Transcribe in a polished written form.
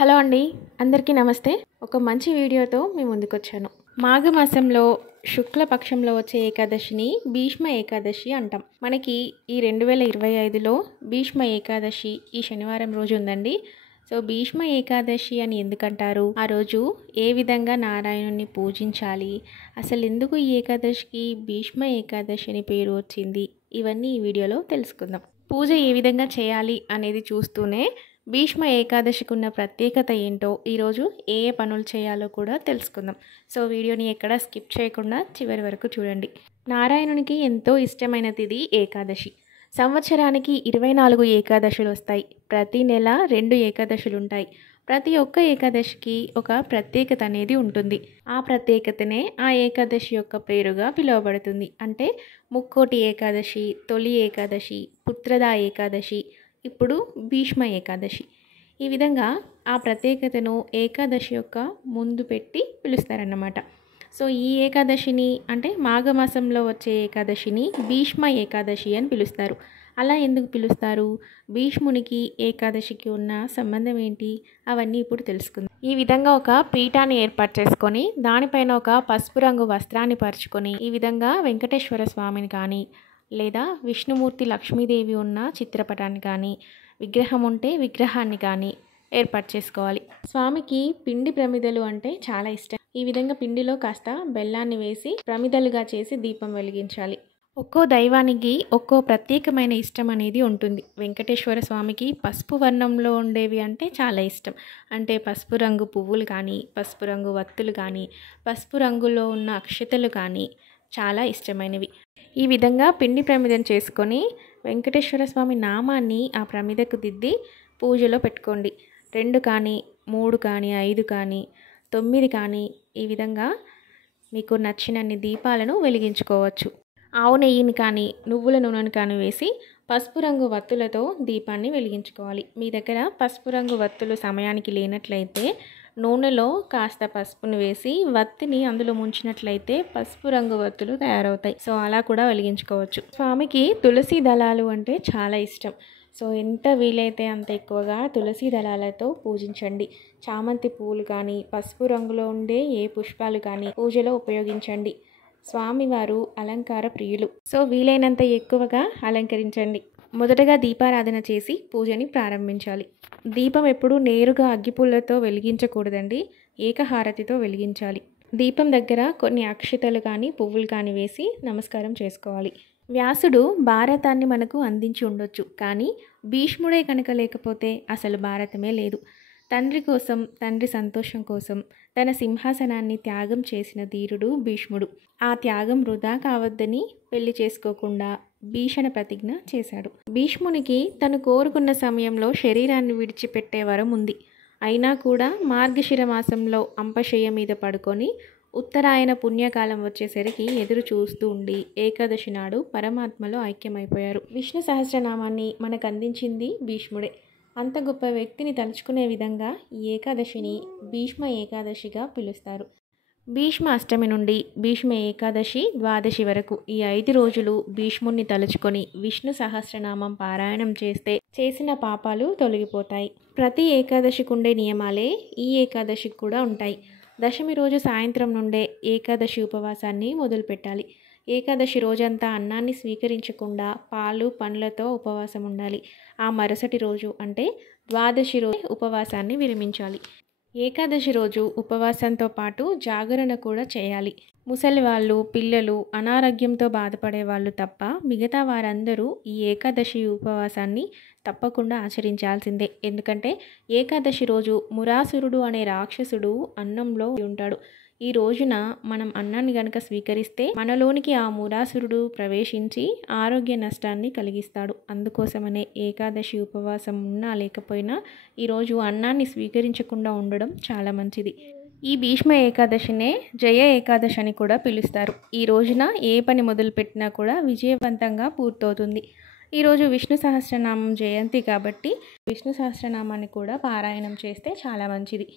Hello అండి, అందరికీ నమస్తే. ఒక మంచి వీడియోతో మీ ముందుకొచ్చాను. మాఘమాసంలో శుక్లపక్షంలో వచ్చే ఏకాదశిని భీష్మ ఏకాదశి అంటాం. మనకి ఈ 2025లో భీష్మ ఏకాదశి ఈ శనివారం రోజు ఉందండి. సో భీష్మ ఏకాదశి అని ఎందుకంటారు, ఆ రోజు ఏ విధంగా నారాయణుని పూజించాలి, అసలు ఎందుకు ఈ ఏకాదశికి భీష్మ ఏకాదశి అని పేరు వచ్చింది, ఇవన్నీ ఈ వీడియోలో తెలుసుకుందాం. పూజ ఏ విధంగా చేయాలి అనేది చూస్తూనే భీష్మ ఏకాదశికి ఉన్న ప్రత్యేకత ఏంటో, ఈరోజు ఏ ఏ పనులు చేయాలో కూడా తెలుసుకుందాం. సో వీడియోని ఎక్కడా స్కిప్ చేయకుండా చివరి వరకు చూడండి. నారాయణునికి ఎంతో ఇష్టమైన తిథి ఏకాదశి. సంవత్సరానికి 24 ఏకాదశులు వస్తాయి. ప్రతి నెల 2 ఏకాదశులు ఉంటాయి. ప్రతి ఒక్క ఏకాదశికి ఒక ప్రత్యేకత అనేది ఉంటుంది. ఆ ప్రత్యేకతనే ఆ ఏకాదశి యొక్క పేరుగా పిలువబడుతుంది. అంటే ముక్కోటి ఏకాదశి, తొలి ఏకాదశి, పుత్రదా ఏకాదశి, ఇప్పుడు భీష్మ ఏకాదశి. ఈ విధంగా ఆ ప్రత్యేకతను ఏకాదశి యొక్క ముందు పెట్టి పిలుస్తారన్నమాట. సో ఈ ఏకాదశిని అంటే మాఘమాసంలో వచ్చే ఏకాదశిని భీష్మ ఏకాదశి అని పిలుస్తారు. అలా ఎందుకు పిలుస్తారు, భీష్మునికి ఏకాదశికి ఉన్న సంబంధం ఏంటి, అవన్నీ ఇప్పుడు తెలుసుకుందాం. ఈ విధంగా ఒక పీఠాన్ని ఏర్పాటు చేసుకొని దానిపైన ఒక పసుపు రంగు వస్త్రాన్ని పరుచుకొని, ఈ విధంగా వెంకటేశ్వర స్వామిని కానీ లేదా విష్ణుమూర్తి లక్ష్మీదేవి ఉన్న చిత్రపటాన్ని కానీ, విగ్రహం ఉంటే విగ్రహాన్ని కానీ ఏర్పాటు చేసుకోవాలి. స్వామికి పిండి ప్రమిదలు అంటే చాలా ఇష్టం. ఈ విధంగా పిండిలో కాస్త బెల్లాన్ని వేసి ప్రమిదలుగా చేసి దీపం వెలిగించాలి. ఒక్కో దైవానికి ఒక్కో ప్రత్యేకమైన ఇష్టం అనేది ఉంటుంది. వెంకటేశ్వర స్వామికి పసుపు వర్ణంలో ఉండేవి అంటే చాలా ఇష్టం. అంటే పసుపు రంగు పువ్వులు కానీ, పసుపు రంగు వత్తులు కానీ, పసుపు రంగులో ఉన్న అక్షతలు కానీ చాలా ఇష్టమైనవి. ఈ విధంగా పిండి ప్రమిదను చేసుకొని వెంకటేశ్వర స్వామి నామాన్ని ఆ ప్రమిదకు దిద్ది పూజలో పెట్టుకోండి. 2 కానీ, 3 కానీ, 5 కానీ, 9 కానీ, ఈ విధంగా మీకు నచ్చినన్ని దీపాలను వెలిగించుకోవచ్చు. ఆవు నెయ్యిని కానీ, నువ్వుల నూనెను కానీ వేసి పసుపు రంగు వత్తులతో దీపాన్ని వెలిగించుకోవాలి. మీ దగ్గర పసుపు రంగు వత్తులు సమయానికి లేనట్లయితే నూనెలో కాస్త పసుపును వేసి వత్తిని అందులో ముంచినట్లయితే పసుపు రంగు వత్తులు తయారవుతాయి. సో అలా కూడా వెలిగించుకోవచ్చు. స్వామికి తులసి దళాలు అంటే చాలా ఇష్టం. సో ఎంత వీలైతే అంత ఎక్కువగా తులసి దళాలతో పూజించండి. చామంతి పువ్వులు కానీ, పసుపు రంగులో ఉండే ఏ పుష్పాలు కానీ పూజలో ఉపయోగించండి. స్వామివారు అలంకార ప్రియులు. సో వీలైనంత ఎక్కువగా అలంకరించండి. మొదటగా దీపారాధన చేసి పూజని ప్రారంభించాలి. దీపం ఎప్పుడు నేరుగా అగ్గిపుల్లతో వెలిగించకూడదండి, ఏకహారతితో వెలిగించాలి. దీపం దగ్గర కొన్ని అక్షతలు కానీ పువ్వులు కానీ వేసి నమస్కారం చేసుకోవాలి. వ్యాసుడు భారతాన్ని మనకు అందించి ఉండొచ్చు, కానీ భీష్ముడే కనుక లేకపోతే అసలు భారతమే లేదు. తండ్రి కోసం, తండ్రి సంతోషం కోసం తన సింహాసనాన్ని త్యాగం చేసిన ధీరుడు భీష్ముడు. ఆ త్యాగం వృధా కావద్దని పెళ్లి చేసుకోకుండా భీషణ ప్రతిజ్ఞ చేశాడు. భీష్మునికి తను కోరుకున్న సమయంలో శరీరాన్ని విడిచిపెట్టే వరం ఉంది. అయినా కూడా మార్గశిర మాసంలో అంపశయ్య మీద పడుకొని ఉత్తరాయణ పుణ్యకాలం వచ్చేసరికి ఎదురు చూస్తూ ఉండి ఏకాదశి నాడు పరమాత్మలో ఐక్యమైపోయారు. విష్ణు సహస్రనామాన్ని మనకు అందించింది భీష్ముడే. అంత గొప్ప వ్యక్తిని తలుచుకునే విధంగా ఈ ఏకాదశిని భీష్మ ఏకాదశిగా పిలుస్తారు. భీష్మ అష్టమి నుండి భీష్మ ఏకాదశి ద్వాదశి వరకు ఈ 5 రోజులు భీష్ముడిని తలుచుకొని విష్ణు సహస్రనామం పారాయణం చేస్తే చేసిన పాపాలు తొలగిపోతాయి. ప్రతి ఏకాదశికి ఉండే నియమాలే ఈ ఏకాదశికి కూడా ఉంటాయి. దశమి రోజు సాయంత్రం నుండే ఏకాదశి ఉపవాసాన్ని మొదలుపెట్టాలి. ఏకాదశి రోజంతా అన్నాన్ని స్వీకరించకుండా పాలు పండ్లతో ఉపవాసం ఉండాలి. ఆ మరుసటి రోజు అంటే ద్వాదశి రోజు ఉపవాసాన్ని విరమించాలి. ఏకాదశి రోజు ఉపవాసంతో పాటు జాగరణ కూడా చేయాలి. ముసలి వాళ్ళు, పిల్లలు, అనారోగ్యంతో బాధపడే వాళ్ళు తప్ప మిగతా వారందరూ ఈ ఏకాదశి ఉపవాసాన్ని తప్పకుండా ఆచరించాల్సిందే. ఎందుకంటే ఏకాదశి రోజు మురాసురుడు అనే రాక్షసుడు అన్నంలో ఉంటాడు. ఈ రోజున మనం అన్నాన్ని గనక స్వీకరిస్తే మనలోనికి ఆ మురాసురుడు ప్రవేశించి ఆరోగ్య నష్టాన్ని కలిగిస్తాడు. అందుకోసమనే ఏకాదశి ఉపవాసం ఉన్నా లేకపోయినా ఈరోజు అన్నాన్ని స్వీకరించకుండా ఉండడం చాలా మంచిది. ఈ భీష్మ ఏకాదశినే జయ ఏకాదశి అని కూడా పిలుస్తారు. ఈ రోజున ఏ పని మొదలుపెట్టినా కూడా విజయవంతంగా పూర్తవుతుంది. ఈరోజు విష్ణు సహస్రనామం జయంతి కాబట్టి విష్ణు సహస్రనామాన్ని కూడా పారాయణం చేస్తే చాలా మంచిది.